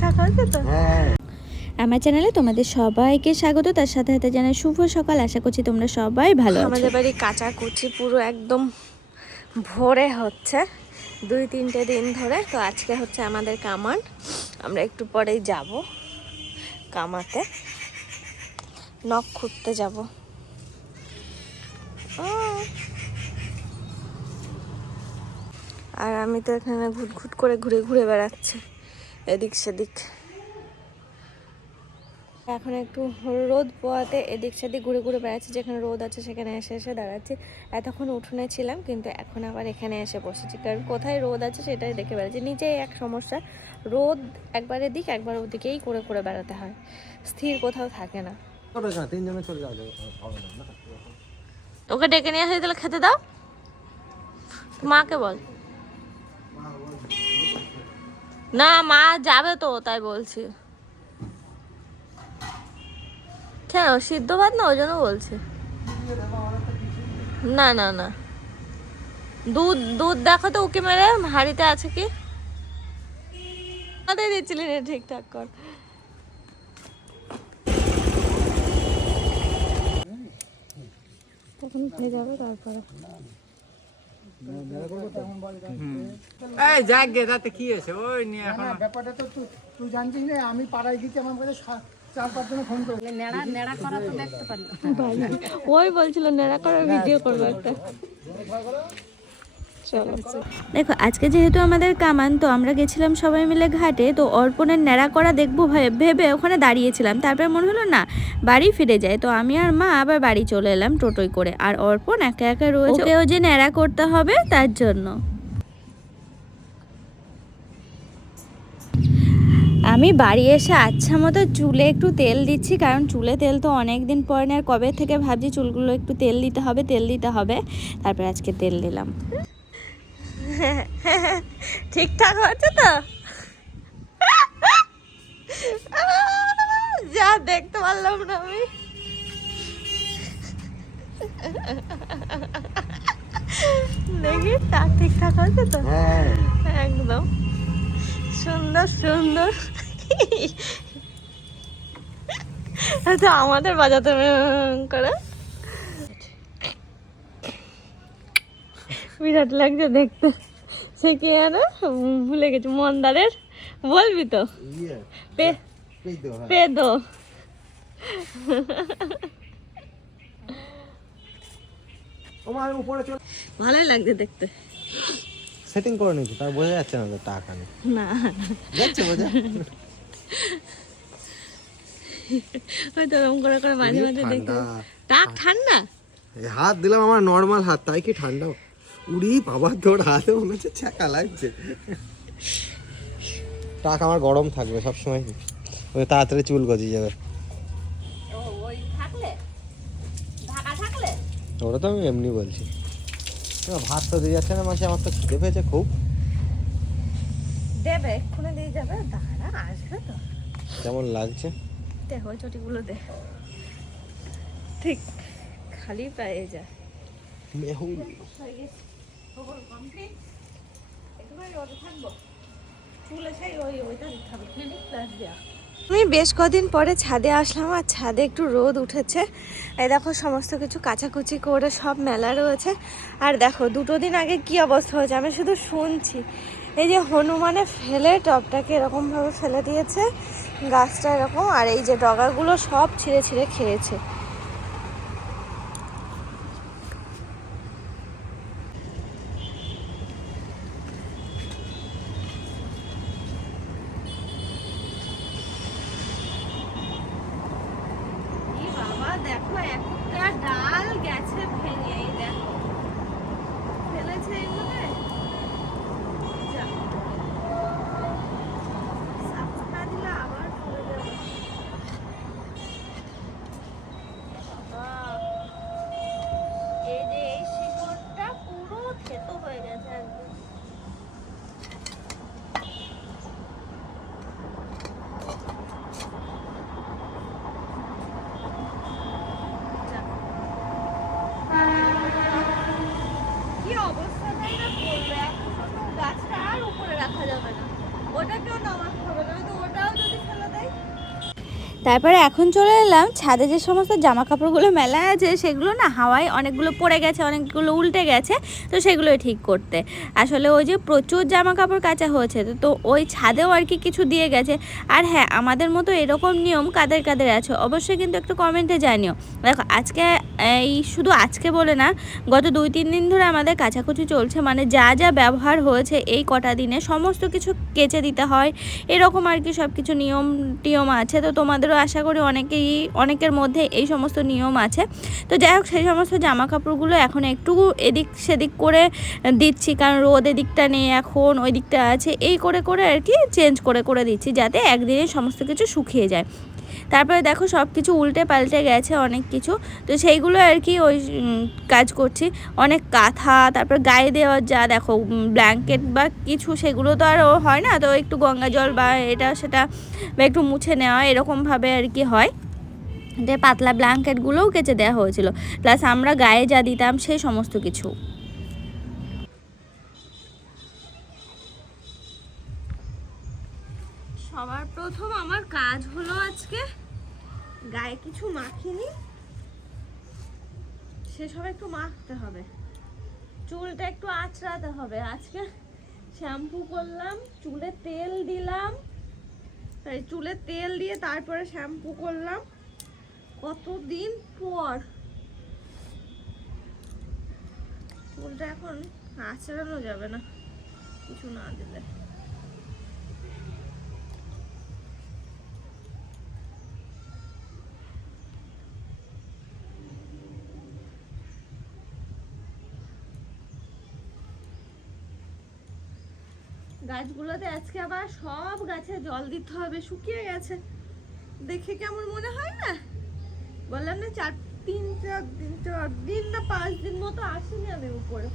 ঠিকঠাক হয়েছে তো? আমার চ্যানেলে তোমাদের সবাইকে স্বাগত, তার সাথে সাথে জানাই শুভ সকাল। আশা করছি তোমরা সবাই ভালো আছো। আমাদের বাড়ি কাচাকুচি পুরো একদম ভোরে হচ্ছে 2-3টে দিন ধরে। তো আজকে হচ্ছে আমাদের কামান, আমরা একটু পরেই যাব কামাতে, নখ খুঁড়তে যাব। আর আমি তো এখানে ঘুট করে ঘুরে ঘুরে বেড়াচ্ছি এদিক সেদিক। এখন একটু রোদ পোয়াতে এদিক সেদিক ঘুরে ঘুরে বেড়াচ্ছি, যেখানে রোদ আছে সেখানে এসে এসে দাঁড়াচ্ছি। এতক্ষণ উঠোনে ছিলাম, কিন্তু এখন আবার এখানে এসে বসেছি, কারণ কোথায় রোদ আছে সেটাই দেখে বেড়াচ্ছি। নিচেই এক সমস্যা, রোদ একবার এদিক একবার ওদিকেই করে করে বেড়াতে হয়, স্থির কোথাও থাকে না। ওকে ডেকে নিয়ে আসি, তাহলে খেতে দাও, মাকে বল। না, মা যাবে তো, তাই বলছি। কেন, সিদ্ধ ভাত না, ওই জন্য বলছি। না না না, দুধ দুধ দেখো তো উকি মেরে হাঁড়িতে আছে কি। মাথায় দিচ্ছিলি না, ঠিকঠাক কর। তখন হয়ে যাবে তারপরে। এই যাক গে, তাতে কি আছে, ওই নিয়ে এখন ব্যাপারটা তো তুই জানছিস না। আমি পাড়ায় গেছি, আমার কাছে 4-5 জন ফোন করে নেড়া করা তো দেখতে পারি। ওই বলছিল নেড়া করার ভিডিও করবো একটা। চলো দেখো, আজকে যেহেতু আমাদের কামান, তো আমরা গেছিলাম সবাই মিলে ঘাটে। তো অর্পণের ন্যাড়া করা দেখবো ভেবে ওখানে দাঁড়িয়েছিলাম। তারপর মনে হলো না, বাড়ি ফিরে যায়। তো আমি আর মা আবার বাড়ি চলে এলাম টোটোয় করে। আর অর্পণ একা একা রয়েছে, ওকেও যে ন্যাড়া করতে হবে তার জন্য। আমি বাড়ি এসে আচ্ছা মতো চুলে একটু তেল দিচ্ছি, কারণ চুলে তেল তো অনেক দিন পর না, আর কবে থেকে ভাবছি চুলগুলো একটু তেল দিতে হবে। তারপর আজকে তেল দিলাম। ঠিকঠাক হয়েছে তো? যা দেখতে পারলাম না আমি। দেখি ঠিকঠাক হয়েছে তো? একদম সুন্দর সুন্দর। আচ্ছা, আমাদের বাজাতে করে বিরাট লাগছে দেখতে। সে কি না, ভুলে গেছি, মন্দারের বলবি তো, পেদো। ভালোই লাগছে দেখতে। সেটিং করে নিয়েছি, তার বোঝা যাচ্ছে না টাকা নেই। না যাচ্ছে বোঝা, হয়তো এরকম করে করে মাঝে মাঝে দেখতে। টাক ঠান্ডা, হাত দিলাম আমার নর্মাল হাত, তাই কি ঠান্ডা? উড়ি বাবা, তোর হাতে মনে হচ্ছে ছ্যাঁকা লাগছে। টাক আমার গরম থাকবে সবসময়, ওই তাড়াতাড়ি চুল গজিয়ে যাবে। ওরা তো আমি এমনি বলছি। ভাত তো দিয়ে যাচ্ছে না মাসে, আমার তো খিদে পেয়েছে খুব। দেবে, এক্ষুনি দিয়ে যাবে, দাঁড়া আসবে তো। কেমন লাগছে দেখো চটিগুলো দে, ঠিক খালি পায়ে যায়। মেহুল আমি বেশ কদিন পরে ছাদে আসলাম, আর ছাদে একটু রোদ উঠেছে। এই দেখো সমস্ত কিছু কাচাকুচি করে সব মেলা রয়েছে। আর দেখো 2 দিন আগে কি অবস্থা হয়েছে, আমি শুধু শুনছি। এই যে হনুমানে ফেলে টবটাকে এরকমভাবে ফেলে দিয়েছে, গাছটা এরকম, আর এই যে ডগাগুলো সব ছিঁড়ে ছিঁড়ে খেয়েছে। দেখো একটা ডাল গেছে ভেঙে, এই দেখো ফেলেছে এইভাবে। তারপরে এখন চলে এলাম ছাদে, যে সমস্ত জামা কাপড়গুলো মেলা আছে সেগুলো না হাওয়ায় অনেকগুলো পড়ে গেছে, অনেকগুলো উল্টে গেছে, তো সেগুলোই ঠিক করতে। আসলে ওই যে প্রচুর জামা কাপড় কাচা হয়েছে, তো ওই ছাদেও আর কি কিছু দিয়ে গেছে। আর হ্যাঁ, আমাদের মতো এরকম নিয়ম কাদের কাদের আছে অবশ্যই কিন্তু একটু কমেন্টে জানিও। দেখো আজকে এই শুধু আজকে বলে না, গত 2-3 দিন ধরে আমাদের কাচাকুচি চলছে, মানে যা যা ব্যবহার হয়েছে এই কটা দিনে সমস্ত কিছু কেচে দিতে হয়, এরকম আর কি সব কিছু টিয়ম আছে। তো তোমাদেরও আশা করি অনেকের মধ্যে এই সমস্ত নিয়ম আছে। তো যাই হোক, সেই সমস্ত জামা কাপড়গুলো এখন একটু এদিক সেদিক করে দিচ্ছি, কারণ রোদ এদিকটা নেই, এখন ওই দিকটা আছে, এই করে করে আর কি চেঞ্জ করে করে দিচ্ছি, যাতে একদিনে সমস্ত কিছু শুকিয়ে যায়। তারপরে দেখো সব কিছু উল্টে পাল্টে গেছে অনেক কিছু, তো সেইগুলো আর কি ওই কাজ করছি। অনেক কাঁথা, তারপর গায়ে দেওয়ার যা দেখো ব্ল্যাঙ্কেট বা কিছু, সেগুলো তো আর হয় না, তো একটু গঙ্গা জল বা এটা সেটা বা একটু মুছে নেওয়া এরকমভাবে আর কি হয়। যে পাতলা ব্ল্যাঙ্কেটগুলোও কেচে দেওয়া হয়েছিল, প্লাস আমরা গায়ে যা দিতাম সেই সমস্ত কিছু। সবার প্রথম আমার কাজ হলো আজকে গায়ে কিছু মাখিনি, সেসব একটু মাখতে হবে, চুলটা একটু আঁচড়াতে হবে। আজকে শ্যাম্পু করলাম, চুলে তেল দিলাম, চুলে তেল দিয়ে তারপরে শ্যাম্পু করলাম, কতদিন পর। চুলটা এখন আঁচড়ানো যাবে না কিছু না দিলে। গাছগুলোতে আজকে আবার সব গাছে জল দিতে হবে, শুকিয়ে গেছে, দেখে কেমন মনে হয় না? বললাম না 4 দিন না 5 দিন মতো আসেনি আমি উপরে।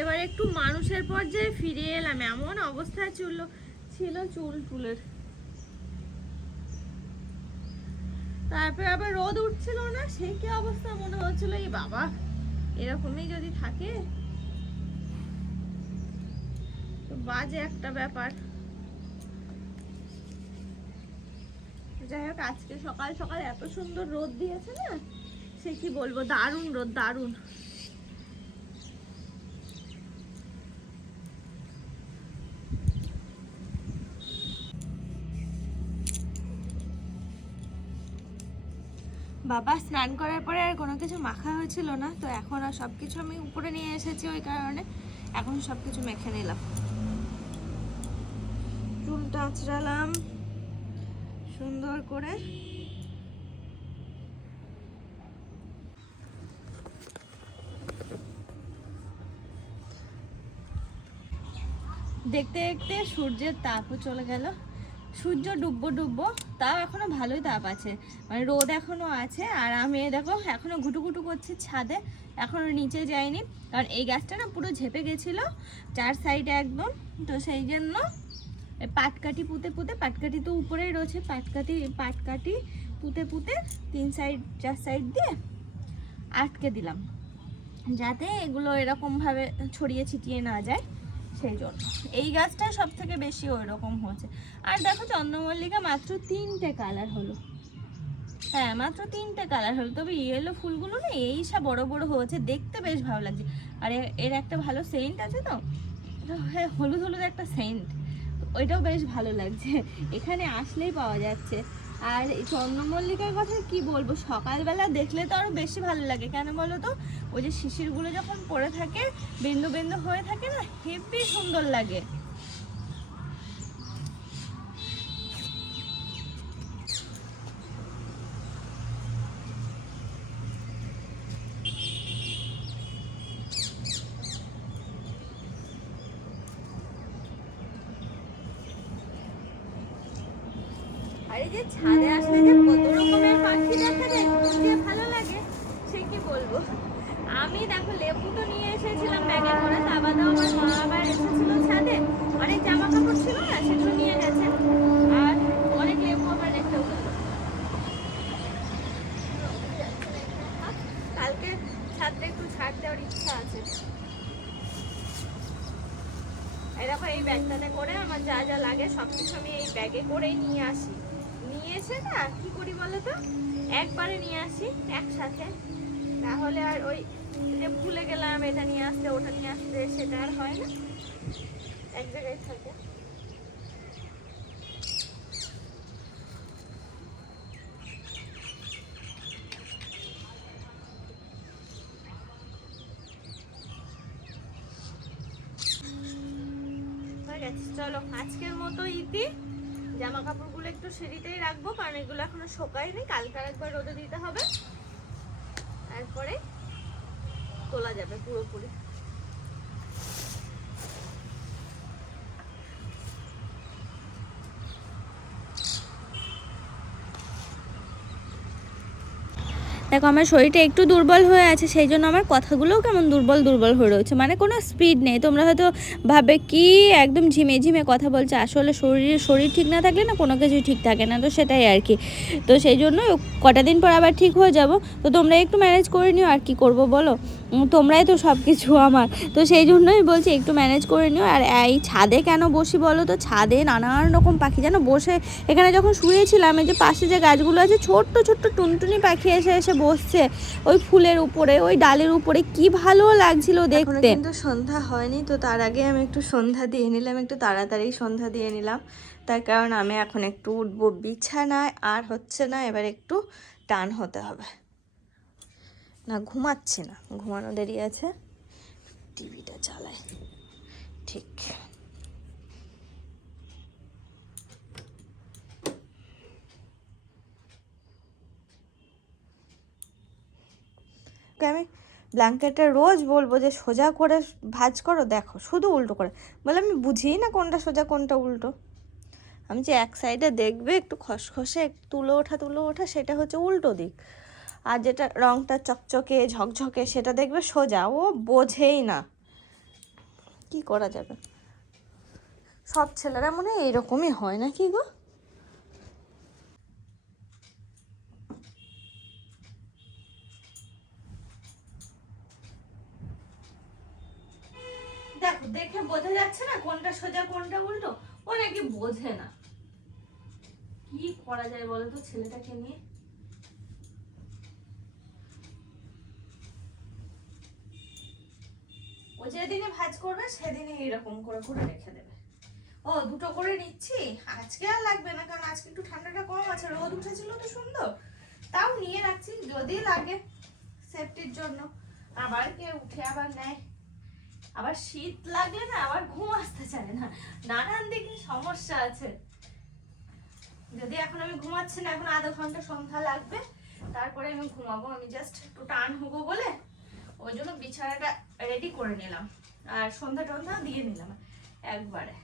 এবার একটু মানুষের পর্যায়ে ফিরে এলাম, এমন অবস্থা ছিল চুলের। তারপরে আবার রোদ উঠছিল না, সেই কি অবস্থা, মনে হচ্ছিল এই বাবা এরকমই যদি থাকে তো বাজে একটা ব্যাপার। যাই হোক, আজকে সকাল সকাল এত সুন্দর রোদ দিয়েছে না, সে কি বলবো, দারুণ রোদ, দারুণ। বাবা স্নান করার পরে আর কোনো কিছু মাখা হয়েছিল না, তো এখন আর সব কিছু আমি উপরে নিয়ে এসেছি, ওই কারণে এখন সব কিছু মেখে নিলাম। চুলটা আঁচড়ালাম সুন্দর করে। দেখতে দেখতে সূর্যের তাপও চলে গেল, সূর্য ডুববো, তাও এখনো ভালোই তাপ আছে, মানে রোদ এখনো আছে। আর আমি দেখো এখনো ঘুটুঘুটু করছি ছাদে, এখনো নিচে যাইনি, কারণ এই গাছটা না পুরো ঝেপে গেছিল 4 সাইডে একদম, তো সেই জন্য পাটকাঠি পাটকাঠি তো উপরেই রয়েছে, পাটকাঠি পুঁতে 4 সাইড দিয়ে আটকে দিলাম, যাতে এগুলো এরকমভাবে ছড়িয়ে ছিটিয়ে না যায়, সেই জন্য। এই গাছটা সব থেকে বেশি ওই রকম হচ্ছে। আর দেখো চন্দ্রমল্লিকা মাত্র 3টে কালার হলো, হ্যাঁ মাত্র 3টে কালার হলো, তবে ইয়েলো ফুলগুলো না এই সব বড় বড় হয়েছে, দেখতে বেশ ভালো লাগছে। আর এর একটা ভালো সেন্ট আছে, তো হ্যাঁ হলুদ একটা সেন্ট, ওইটাও বেশ ভালো লাগছে, এখানে আসলেই পাওয়া যাচ্ছে। আর এই চন্দ্রমল্লিকার কথা কি বলবো, সকালবেলা দেখলে তো আরো বেশি ভালো লাগে, কেন বলো তো, ওই যে শিশিরগুলো যখন পড়ে থাকে, বিন্দু বিন্দু হয়ে থাকে না, হেবি সুন্দর লাগে। আর এই যে ছাদে আসলে যে কত রকমের পাখি দেখা যায়, যে ভালো লাগে সে কি বলবো। আমি দেখো লেবু তো নিয়ে এসেছিলাম ব্যাগে করে, তা বাদেও আমার মা আবার এসেছিল ছাদে, অনেক জামা কাপড় ছিল না, সেগুলো নিয়ে গেছে, আর অনেক লেবু আবার রেখেও গেল। কালকে ছাদটা একটু ছাড় দেওয়ার ইচ্ছা আছে। এই দেখো এই ব্যাগটাতে করে আমার যা যা লাগে সবকিছু আমি এই ব্যাগে করেই নিয়ে আসি। নিয়ে এসে না কি করি বলো তো, একবারে নিয়ে আসি একসাথে, তাহলে আর ওই যে ভুলে গেলাম এটা নিয়ে আসতে ওটা নিয়ে আসতে সেটা আর হয় না, এক জায়গায় থাকে। চলো আজকের মতো ইতি, জামা কাপড়গুলো একটু সিঁড়িতেই রাখবো কারণ এগুলো এখনো শোকায়নি, কালকে একবার রোদে দিতে হবে, তারপরে তোলা যাবে পুরোপুরি। দেখো আমার শরীরটা একটু দুর্বল হয়ে আছে, সেই জন্য আমার কথাগুলোও কেমন দুর্বল দুর্বল হয়ে রয়েছে, মানে কোনো স্পিড নেই। তোমরা হয়তো ভাবে কি একদম ঝিমে ঝিমে কথা বলছে, আসলে শরীর ঠিক না থাকলে না কোনো কিছুই ঠিক থাকে না, তো সেটাই আর কি। তো সেই জন্য কটা দিন পর আবার ঠিক হয়ে যাব, তো তোমরা একটু ম্যানেজ করে নিও, আর কি করব বলো, তোমরাই তো সব কিছু আমার, তো সেই জন্যই বলছি একটু ম্যানেজ করে নিও। আর এই ছাদে কেন বসি বলো তো, ছাদে নানান রকম পাখি যেন বসে, এখানে যখন শুয়েছিলাম এই যে পাশে যে গাছগুলো আছে ছোট্ট ছোট্ট টুনটুনি পাখি এসে এসে বসছে ওই ফুলের উপরে, ওই ডালের উপরে, কি ভালো লাগছিল দেখতে। কিন্তু সন্ধ্যা হয়নি, তো তার আগে আমি একটু সন্ধ্যা দিয়ে নিলাম, একটু তাড়াতাড়ি সন্ধ্যা দিয়ে নিলাম, তার কারণ আমি এখন একটু উঠবো বিছানায়, আর হচ্ছে না, এবার একটু টান হতে হবে। না ঘুমাচ্ছি না, ঘুমানো দেরি আছে, টিভিটা চালাই ঠিক। আমি ব্ল্যাঙ্কেটটা রোজ বলবো যে সোজা করে ভাঁজ করো, দেখো শুধু উল্টো করে, বলে আমি বুঝি না কোনটা সোজা কোনটা উল্টো। আমি যে এক সাইডে দেখবে একটু খসখসে তুলো ওঠা সেটা হচ্ছে উল্টো দিক, আর যেটা রংটা চকচকে ঝকঝকে সেটা দেখবে সোজা, ও বোঝেই না, কি করা যাবে। সব ছেলেরা মনে হয় এইরকমই হয় না কি গো। দেখো দেখে বোঝা যাচ্ছে না কোনটা সোজা কোনটা উল্টো, ও নাকি বোঝে না, কি করা যায় বলো তো ছেলেটাকে নিয়ে। ও যেদিনে ভাঁজ করবে সেদিনে এরকম করে করে রেখে দেবে। ও দুটো করে নিচ্ছি, আজকে আর লাগবে না কারণ আজকে একটু ঠান্ডাটা কম আছে, রোদ উঠেছিল তো সুন্দর, তাও নিয়ে রাখছি যদি লাগে সেফটির জন্য। আবার কে উঠে আবার নেয়, আবার শীত লাগলে না আবার ঘুম আসতে চায় না, নানান দিকে সমস্যা আছে। যদি এখন আমি ঘুমাচ্ছি না, এখন আধা ঘন্টা সন্ধ্যা লাগবে, তারপরে আমি ঘুমাবো। আমি জাস্ট একটু টান হবো বলে ওই জন্য বিছানাটা রেডি করে নিলাম, আর সন্ধ্যা টন্ধ্যা দিয়ে নিলাম একবারে।